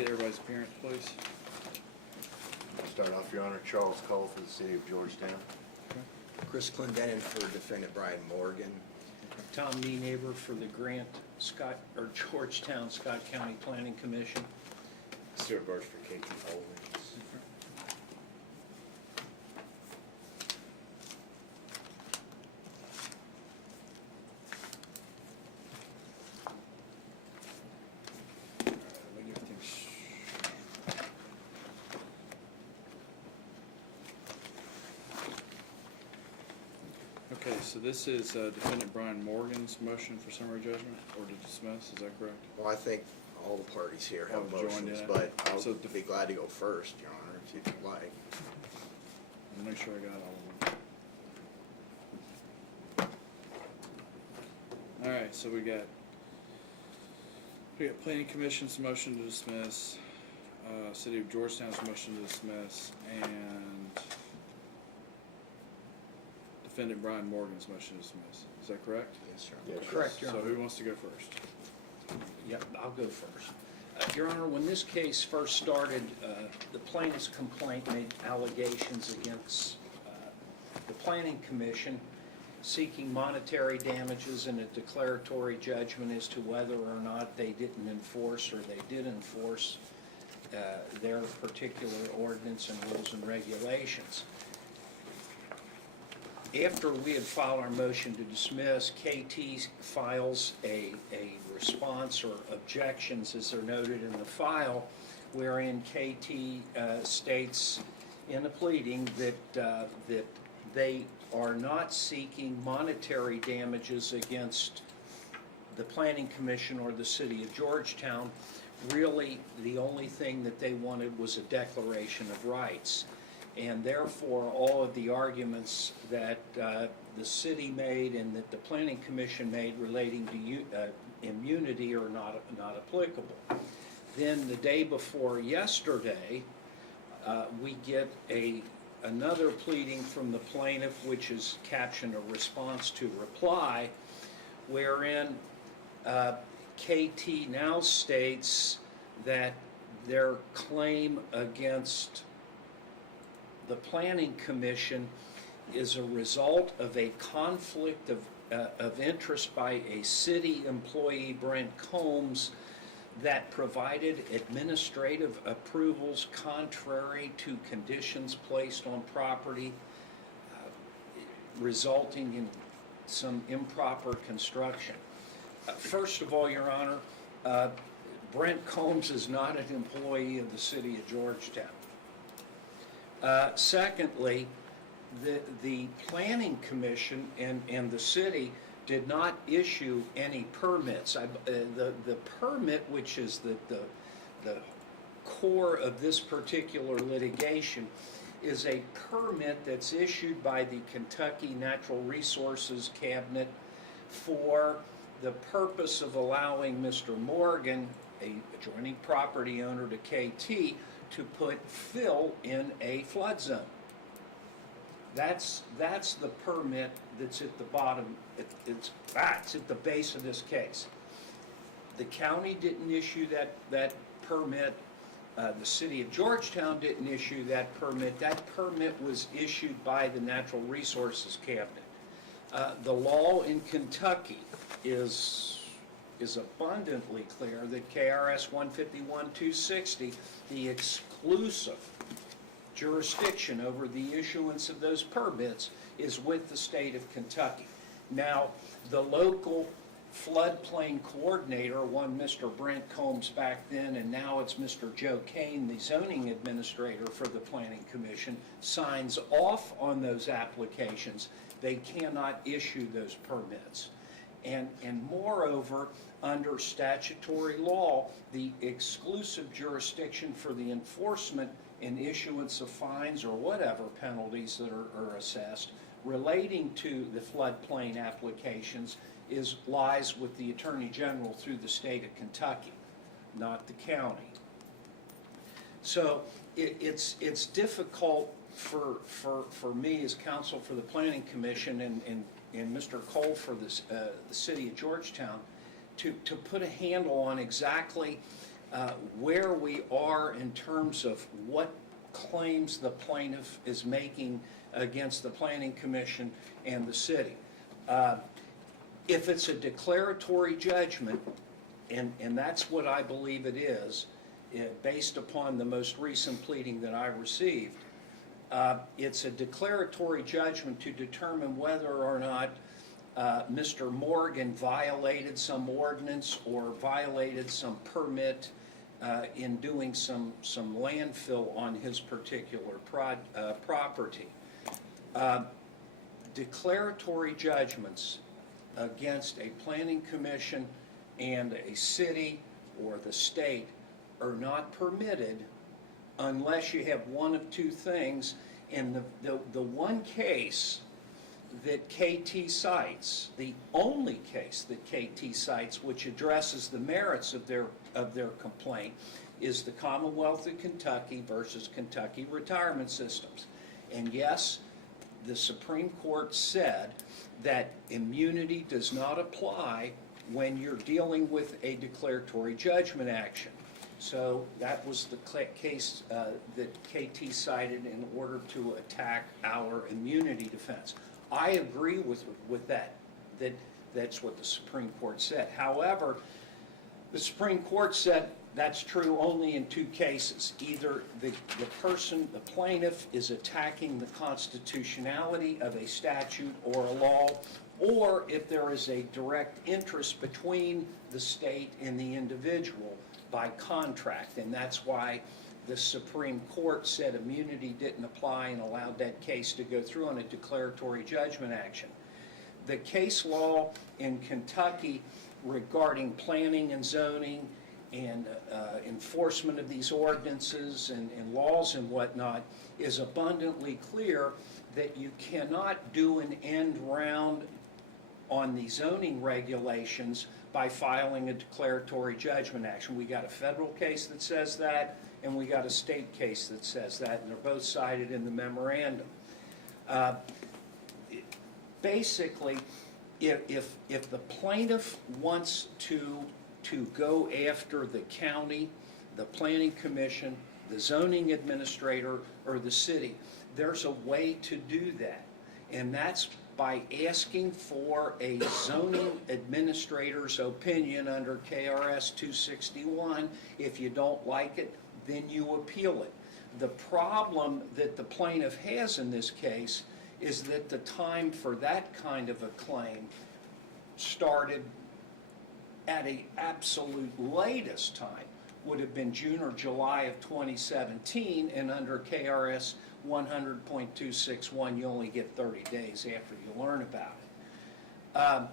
get everybody's appearance, please? Start off, Your Honor, Charles Cole for the City of Georgetown. Chris Clendenin for defendant Brian Morgan. Tom Neighbor for the Georgetown Scott County Planning Commission. Stuart Birch for KT Holdings. Let me get everything. Okay, so this is defendant Brian Morgan's motion for summary judgment or to dismiss, is that correct? Well, I think all the parties here have Oh, joined motions, in. but I'll So be glad to go first, Your Honor, if you'd like. I'll make sure I got all of them. All right, so we got Planning Commission's motion to dismiss, City of Georgetown's motion to dismiss, and defendant Brian Morgan's motion to dismiss. Is that correct? Yes, sir. Yes. Correct, Your So Honor. who wants to go first? Yep, I'll go first. Your Honor, when this case first started, the plaintiff's complaint made allegations against the Planning Commission seeking monetary damages and a declaratory judgment as to whether or not they didn't enforce or they did enforce their particular ordinance and rules and regulations. After we had filed our motion to dismiss, KT files a response or objections, as they're noted in the file, wherein KT states in a pleading that they are not seeking monetary damages against the Planning Commission or the City of Georgetown. Really, the only thing that they wanted was a declaration of rights. And therefore, all of the arguments that the city made and that the Planning Commission made relating to immunity are not applicable. Then the day before yesterday, we get another pleading from the plaintiff, which is captioned a response to reply, wherein KT now states that their claim against the Planning Commission is a result of a conflict of interest by a city employee, Brent Combs, that provided administrative approvals contrary to conditions placed on property, resulting in some improper construction. First of all, Your Honor, Brent Combs is not an employee of the City of Georgetown. Secondly, the Planning Commission and the city did not issue any permits. The permit, which is the core of this particular litigation, is a permit that's issued by the Kentucky Natural Resources Cabinet for the purpose of allowing Mr. Morgan, a adjoining property owner to KT, to put fill in a flood zone. That's the permit that's at the bottom. It's at the base of this case. The county didn't issue that permit. The City of Georgetown didn't issue that permit. That permit was issued by the Natural Resources Cabinet. The law in Kentucky is abundantly clear that KRS 151-260, the exclusive jurisdiction over the issuance of those permits, is with the state of Kentucky. Now, the local floodplain coordinator, one Mr. Brent Combs back then, and now it's Mr. Joe Kane, the zoning administrator for the Planning Commission, signs off on those applications. They cannot issue those permits. And moreover, under statutory law, the exclusive jurisdiction for the enforcement and issuance of fines or whatever penalties that are assessed relating to the floodplain applications lies with the Attorney General through the state of Kentucky, not the county. So it's difficult for me as counsel for the Planning Commission and Mr. Cole for the City of Georgetown to put a handle on exactly where we are in terms of what claims the plaintiff is making against the Planning Commission and the city. If it's a declaratory judgment, and that's what I believe it is, based upon the most recent pleading that I received, it's a declaratory judgment to determine whether or not Mr. Morgan violated some ordinance or violated some permit in doing some landfill on his particular property. Declaratory judgments against a planning commission and a city or the state are not permitted unless you have one of two things. And the one case that KT cites, the only case that KT cites which addresses the merits of their complaint, is the Commonwealth of Kentucky versus Kentucky Retirement Systems. And yes, the Supreme Court said that immunity does not apply when you're dealing with a declaratory judgment action. So that was the case that KT cited in order to attack our immunity defense. I agree with that that's what the Supreme Court said. However, the Supreme Court said that's true only in two cases. Either the plaintiff is attacking the constitutionality of a statute or a law, or if there is a direct interest between the state and the individual by contract. And that's why the Supreme Court said immunity didn't apply and allowed that case to go through on a declaratory judgment action. The case law in Kentucky regarding planning and zoning and enforcement of these ordinances and laws and whatnot is abundantly clear that you cannot do an end round on the zoning regulations by filing a declaratory judgment action. We got a federal case that says that, and we got a state case that says that, and they're both cited in the memorandum. Basically, if the plaintiff wants to go after the county, the planning commission, the zoning administrator, or the city, there's a way to do that, and that's by asking for a zoning administrator's opinion under KRS 261. If you don't like it, then you appeal it. The problem that the plaintiff has in this case is that the time for that kind of a claim started at an absolute latest time, would have been June or July of 2017, and under KRS 100.261, you only get 30 days after you learn about it.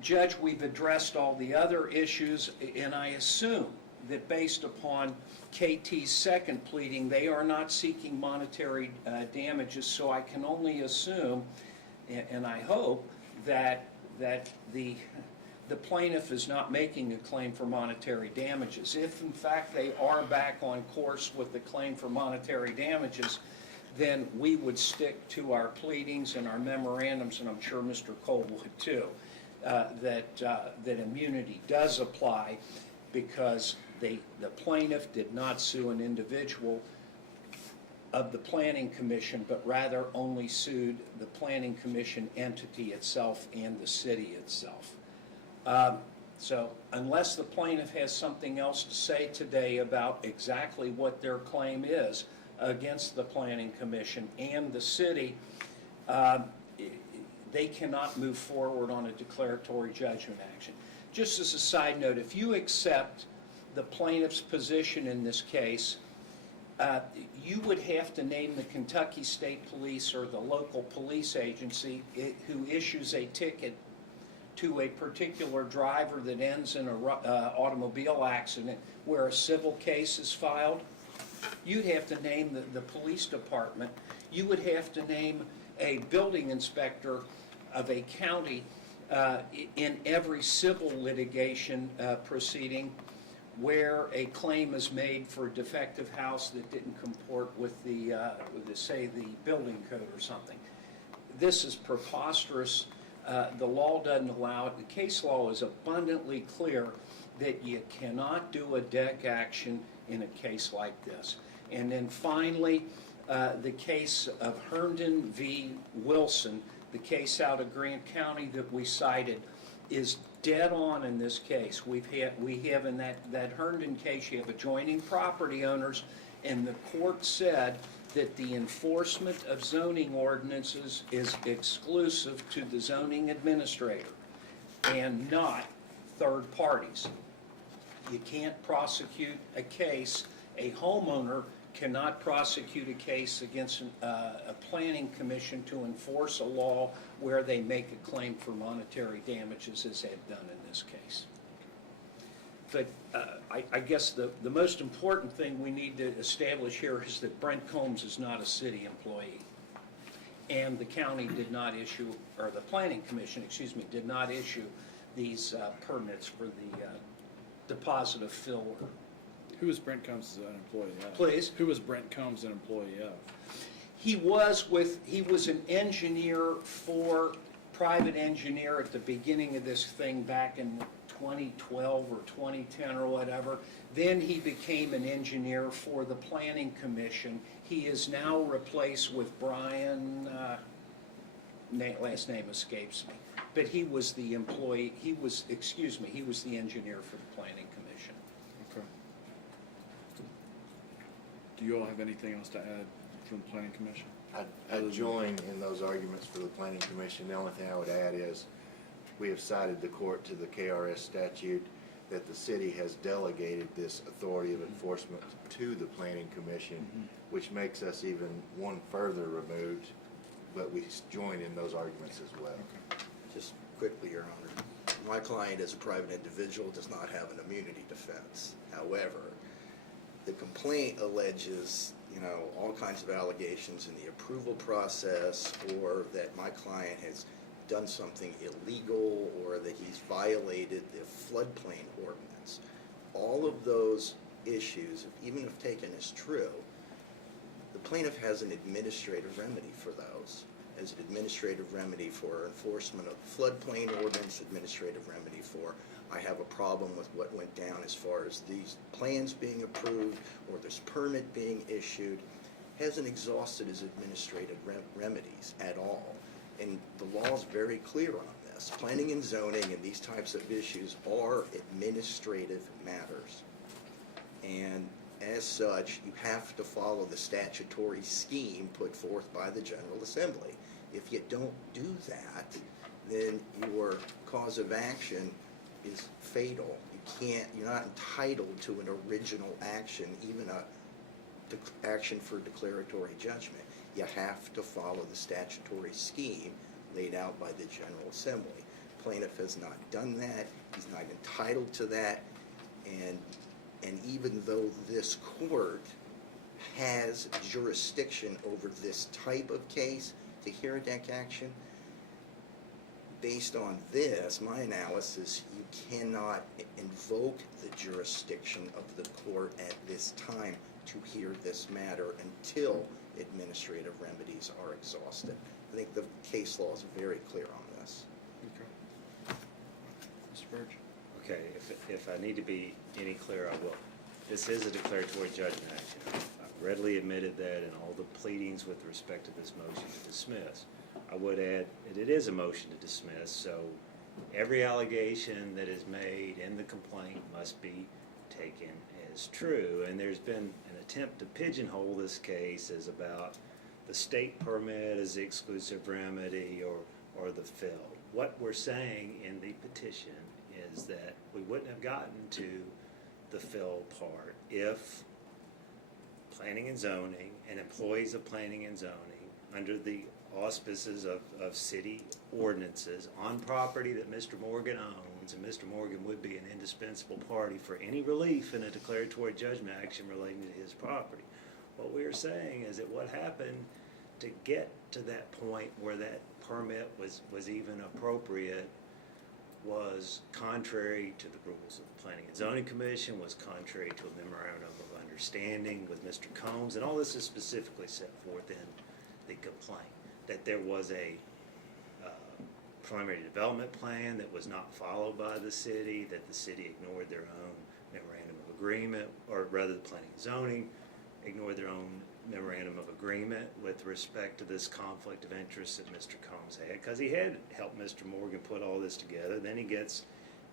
Judge, we've addressed all the other issues, and I assume that based upon KT's second pleading, they are not seeking monetary damages, so I can only assume, and I hope, that the plaintiff is not making a claim for monetary damages. If, in fact, they are back on course with the claim for monetary damages, then we would stick to our pleadings and our memorandums, and I'm sure Mr. Cole would too, that immunity does apply because the plaintiff did not sue an individual of the Planning Commission, but rather only sued the Planning Commission entity itself and the city itself. So unless the plaintiff has something else to say today about exactly what their claim is against the Planning Commission and the city, they cannot move forward on a declaratory judgment action. Just as a side note, if you accept the plaintiff's position in this case, you would have to name the Kentucky State Police or the local police agency who issues a ticket to a particular driver that ends in an automobile accident where a civil case is filed. You'd have to name the police department. You would have to name a building inspector of a county in every civil litigation proceeding where a claim is made for a defective house that didn't comport with say, the building code or something. This is preposterous. The law doesn't allow it. The case law is abundantly clear that you cannot do a deck action in a case like this. And then finally, the case of Herndon v. Wilson, the case out of Grant County that we cited, is dead on in this case. We have in that Herndon case, you have adjoining property owners, and the court said that the enforcement of zoning ordinances is exclusive to the zoning administrator and not third parties. You can't prosecute a case, a homeowner cannot prosecute a case against a planning commission to enforce a law where they make a claim for monetary damages as they've done in this case. But I guess the most important thing we need to establish here is that Brent Combs is not a city employee. And the county did not issue, or the planning commission, excuse me, did not issue these permits for the deposit of fill work. Who is Brent Combs an employee of? Please? Who is Brent Combs an employee of? He was an engineer private engineer at the beginning of this thing back in 2012 or 2010 or whatever. Then he became an engineer for the Planning Commission. He is now replaced with Brian, last name escapes me, but he was the employee, he was the engineer for the Planning Commission. Okay. Do you all have anything else to add from the Planning Commission? I'd join in those arguments for the planning commission. The only thing I would add is, we have cited the court to the KRS statute that the city has delegated this authority of enforcement to the planning commission, which makes us even one further removed, but we join in those arguments as well. Okay. Just quickly, Your Honor, my client as a private individual does not have an immunity defense. However, the complaint alleges, all kinds of allegations in the approval process, or that my client has done something illegal, or that he's violated the floodplain ordinance. All of those issues, even if taken as true, the plaintiff has an administrative remedy for those. As an administrative remedy for enforcement of the floodplain ordinance, administrative remedy for, I have a problem with what went down as far as these plans being approved or this permit being issued, hasn't exhausted his administrative remedies at all. And the law is very clear on this. Planning and zoning and these types of issues are administrative matters. And as such, you have to follow the statutory scheme put forth by the General Assembly. If you don't do that, then your cause of action is fatal. You're not entitled to an original action, even a action for declaratory judgment. You have to follow the statutory scheme laid out by the General Assembly. Plaintiff has not done that. He's not entitled to that. And even though this court has jurisdiction over this type of case to hear a deck action, based on this, my analysis, you cannot invoke the jurisdiction of the court at this time to hear this matter until administrative remedies are exhausted. I think the case law is very clear on this. Okay. Mr. Burge? Okay, if I need to be any clearer, I will. This is a declaratory judgment action. I've readily admitted that in all the pleadings with respect to this motion to dismiss. I would add that it is a motion to dismiss, so every allegation that is made in the complaint must be taken as true. And there's been an attempt to pigeonhole this case as about the state permit as the exclusive remedy or the fill. What we're saying in the petition is that we wouldn't have gotten to the fill part if planning and zoning and employees of planning and zoning, under the auspices of city ordinances on property that Mr. Morgan owns, and Mr. Morgan would be an indispensable party for any relief in a declaratory judgment action relating to his property. What we are saying is that what happened to get to that point where that permit was even appropriate was contrary to the rules of the Planning and Zoning Commission, was contrary to a memorandum of understanding with Mr. Combs, and all this is specifically set forth in the complaint, that there was a preliminary development plan that was not followed by the city, that the city ignored their own memorandum of agreement, or rather the planning and zoning ignored their own memorandum of agreement with respect to this conflict of interest that Mr. Combs had, because he had helped Mr. Morgan put all this together. Then he gets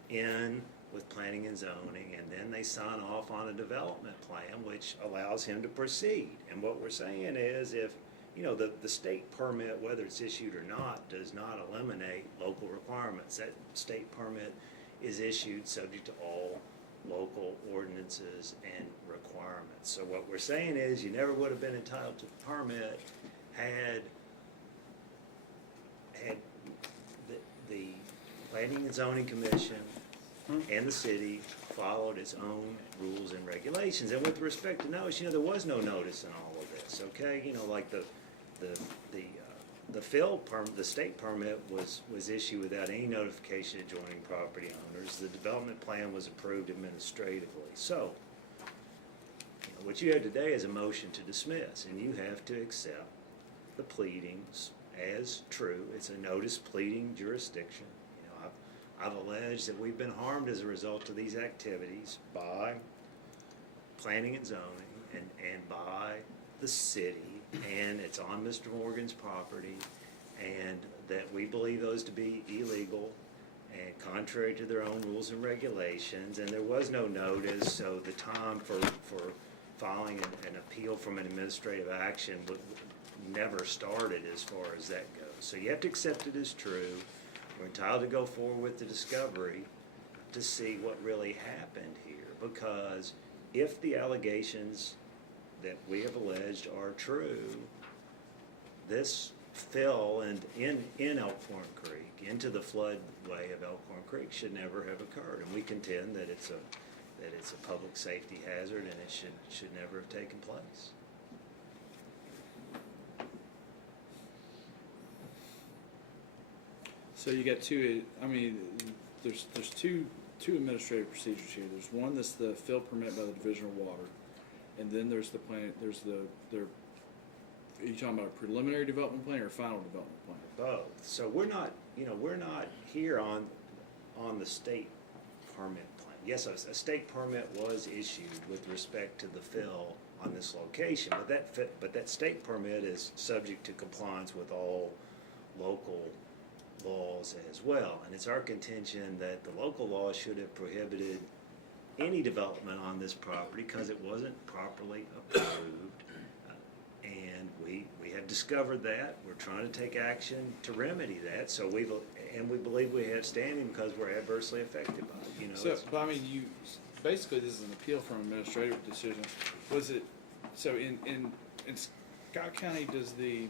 in with planning and zoning, and then they sign off on a development plan which allows him to proceed. And what we're saying is, if the state permit, whether it's issued or not, does not eliminate local requirements. That state permit is issued subject to all local ordinances and requirements. So what we're saying is, you never would have been entitled to the permit had the Planning and Zoning Commission and the city followed its own rules and regulations. And with respect to notice, there was no notice in all of this, okay? Like the the state permit was issued without any notification to adjoining property owners. The development plan was approved administratively. So, what you have today is a motion to dismiss, and you have to accept the pleadings as true. It's a notice pleading jurisdiction. I've alleged that we've been harmed as a result of these activities by planning and zoning and by the city, and it's on Mr. Morgan's property, and that we believe those to be illegal and contrary to their own rules and regulations, and there was no notice, so the time for filing an appeal from an administrative action never started as far as that goes. So you have to accept it as true. We're entitled to go forward with the discovery to see what really happened here, because if the allegations that we have alleged are true, this fill in Elkhorn Creek into the floodway of Elkhorn Creek should never have occurred, and we contend that it's a public safety hazard and it should never have taken place. So you got two, there's two administrative procedures here. There's one that's the fill permit by the Division of Water, and then there's the plan, are you talking about a preliminary development plan or a final development plan? Both. So we're not here on the state permit plan. Yes, a state permit was issued with respect to the fill on this location, but that state permit is subject to compliance with all local laws as well. And it's our contention that the local law should have prohibited any development on this property because it wasn't properly approved. And we have discovered that. We're trying to take action to remedy that. So we believe we have standing because we're adversely affected by it. So, but basically this is an appeal from an administrative decision. Was it, so in Scott County, does the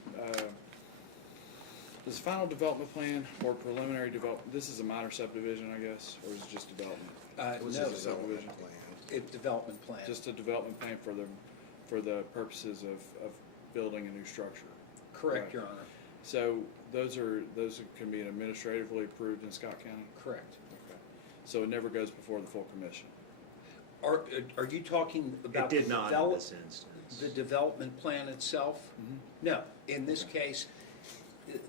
final development plan or preliminary development, this is a minor subdivision, I guess, or is it just development? It was No, a development subdivision. plan. It's development plan. Just a development plan for the purposes of building a new structure. Correct, Right. Your Honor. So those can be administratively approved in Scott County? Correct. Okay. So it never goes before the full commission? Are you talking about It did not in this instance. the development plan itself? No. In this case,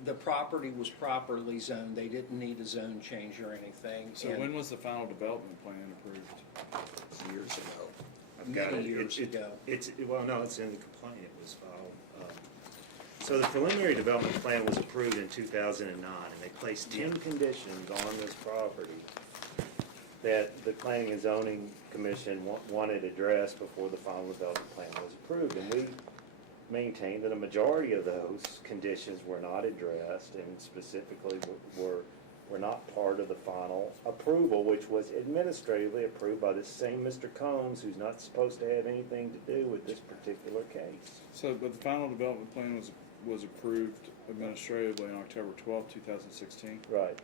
the property was properly zoned. They didn't need a zone change or anything. So and when was the final development plan approved? Years ago. I've got many it. years ago. It's in the complaint. It was filed. So the preliminary development plan was approved in 2009, and they placed 10 conditions on this property that the Planning and Zoning Commission wanted addressed before the final development plan was approved. And we maintained that a majority of those conditions were not addressed, and specifically were not part of the final approval, which was administratively approved by this same Mr. Combs, who's not supposed to have anything to do with this particular case. So, but the final development plan was approved administratively on October 12th, 2016? Right.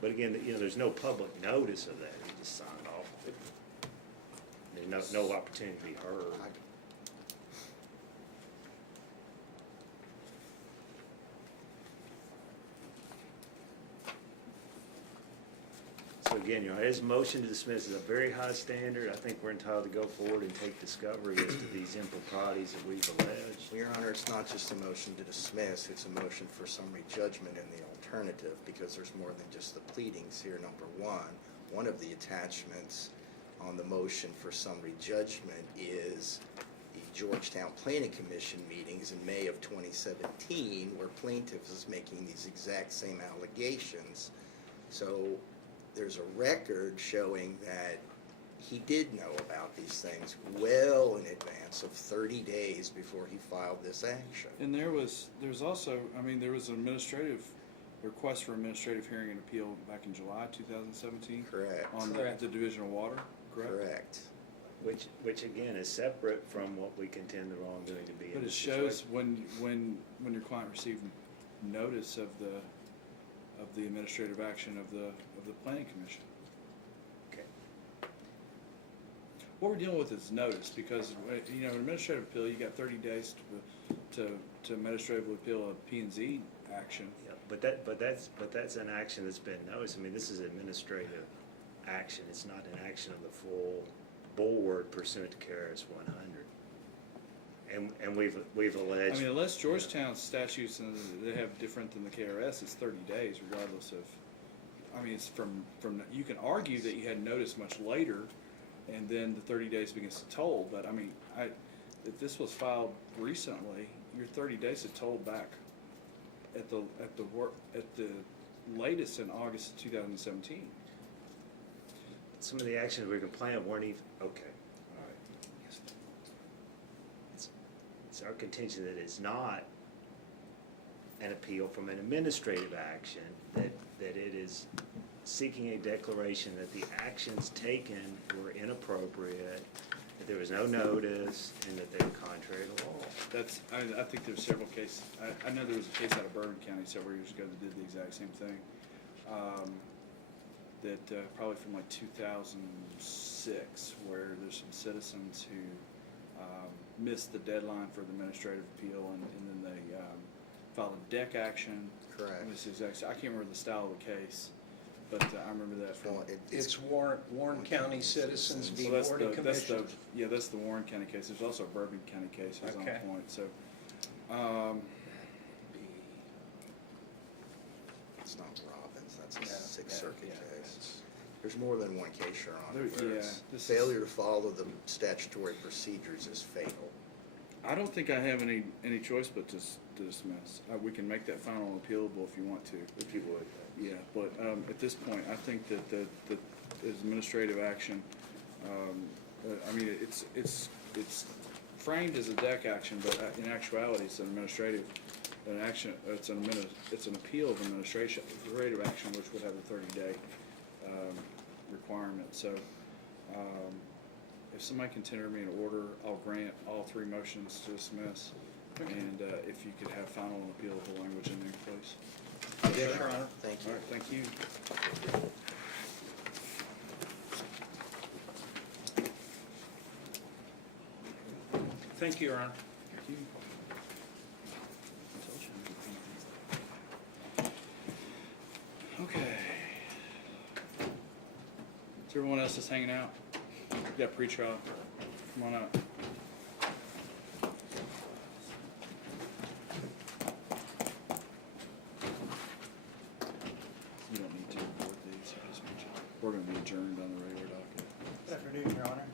But again, there's no public notice of that. He just signed off. There's no opportunity to be heard. So again, Your Honor, his motion to dismiss is a very high standard. I think we're entitled to go forward and take discovery as to these improprieties that we've alleged. Well, Your Honor, it's not just a motion to dismiss, it's a motion for summary judgment in the alternative, because there's more than just the pleadings here. Number one of the attachments on the motion for summary judgment is the Georgetown Planning Commission meetings in May of 2017, where plaintiff is making these exact same allegations. So there's a record showing that he did know about these things well in advance of 30 days before he filed this action. And there's also, I mean, there was an administrative request for administrative hearing and appeal back in July 2017. Correct. On Correct. the Division of Water, correct? Correct. Which again is separate from what we contend the wrongdoing to be. in But it this shows situation. when your client received notice of the administrative action of the planning commission. Okay. What we're dealing with is notice, because you know, an administrative appeal, you got 30 days to administratively appeal a P&Z action. Yeah, but that's an action that's been noticed. I mean, this is administrative action. It's not an action of the full board pursuant to KRS 100. And we've alleged. I mean, unless Georgetown statutes and they have different than the KRS, it's 30 days regardless of. I mean, it's from you can argue that you had notice much later, and then the 30 days begins to toll. But I mean, if this was filed recently, your 30 days had tolled back at the latest in August of 2017. Some of the actions we complained of weren't even, okay, all right. It's our contention that it's not an appeal from an administrative action, that it is seeking a declaration that the actions taken were inappropriate, that there was no notice, and that they were contrary to law. I think there's several cases. I know there was a case out of Bourbon County several years ago that did the exact same thing. That probably from like 2006, where there's some citizens who missed the deadline for the administrative appeal, and then they filed a deck action. Correct. And this exact, I can't remember the style of the case, but I remember that from. Well, It's Warren County Citizens v. Well, Board of Commissioners. that's the Warren County case. There's also a Bourbon County case that's on Okay. point. So, It's not Robbins, that's a Yeah, Sixth yeah, Circuit yeah, case. There's more than one case, Your Honor, There- where yeah, it's this is- failure to follow the statutory procedures is fatal. I don't think I have any choice but to dismiss. We can make that final appealable if you want to. If you would. Yeah, but at this point, I think that the administrative action, I mean, it's framed as a deck action, but in actuality, it's an administrative action. It's an appeal of administrative action, which would have a 30-day requirement. So, if somebody can tender me an order, I'll grant all three motions to dismiss. And if you could have final and appealable language in there, please. Yes, Your Honor. Thank All you. right, thank you. Thank you, Your Honor. Thank you. Okay. Is everyone else just hanging out? We got pre-trial. Come on up. You don't need to report these. I just want you. We're going to be adjourned on the regular docket. Good afternoon, Your Honor.